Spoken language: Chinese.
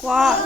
瓜。